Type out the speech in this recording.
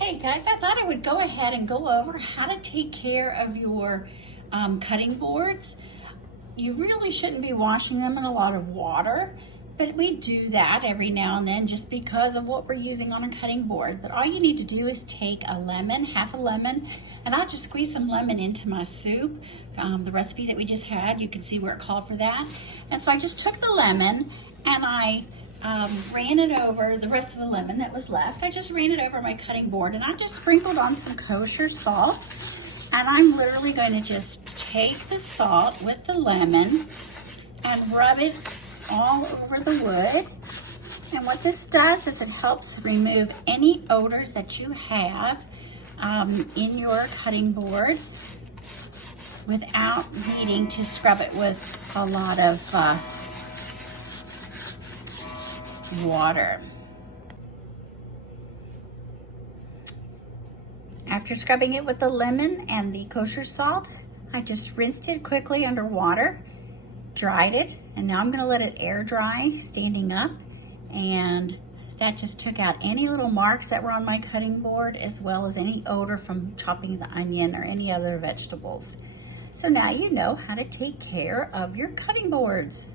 Hey guys, I thought I would go ahead and go over how to take care of your cutting boards. You really shouldn't be washing them in a lot of water, but we do that every now and then just because of what we're using on a cutting board. But all you need to do is take a lemon, half a lemon, and I just squeeze some lemon into my soup. The recipe that we just had, you can see where it called for that. And so I just took the lemon and I ran it over, the rest of the lemon that was left, I just ran it over my cutting board and I just sprinkled on some kosher salt. And I'm literally going to just take the salt with the lemon and rub it all over the wood. And what this does is it helps remove any odors that you have in your cutting board without needing to scrub it with a lot of water. After scrubbing it with the lemon and the kosher salt, I just rinsed it quickly under water, dried it, and now I'm going to let it air dry standing up. And that just took out any little marks that were on my cutting board, as well as any odor from chopping the onion or any other vegetables. So now you know how to take care of your cutting boards.